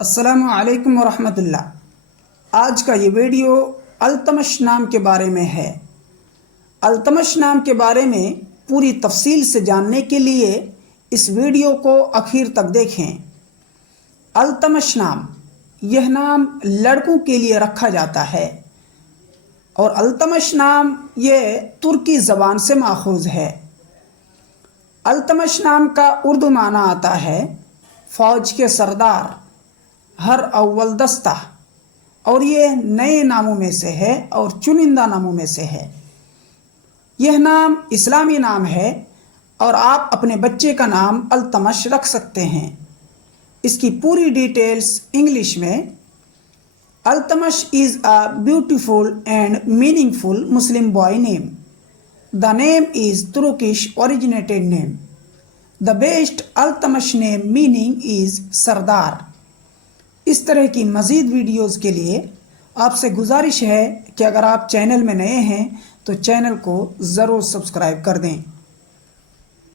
السلام علیکم ورحمۃ اللہ۔ آج کا یہ ویڈیو التمش نام کے بارے میں ہے۔ التمش نام کے بارے میں پوری تفصیل سے جاننے کے لیے اس ویڈیو کو آخر تک دیکھیں۔ التمش نام، یہ نام لڑکوں کے لیے رکھا جاتا ہے اور التمش نام یہ ترکی زبان سے ماخوذ ہے۔ التمش نام کا اردو معنی آتا ہے فوج کے سردار، ہر اول دستہ، اور یہ نئے ناموں میں سے ہے اور چنندہ ناموں میں سے ہے۔ یہ نام اسلامی نام ہے اور آپ اپنے بچے کا نام التمش رکھ سکتے ہیں۔ اس کی پوری ڈیٹیلز انگلش میں: Iltutmish is a beautiful and meaningful Muslim boy name. The name is Turkish originated name. The best Altamash name meaning is سردار۔ اس طرح کی مزید ویڈیوز کے لیے آپ سے گزارش ہے کہ اگر آپ چینل میں نئے ہیں تو چینل کو ضرور سبسکرائب کر دیں۔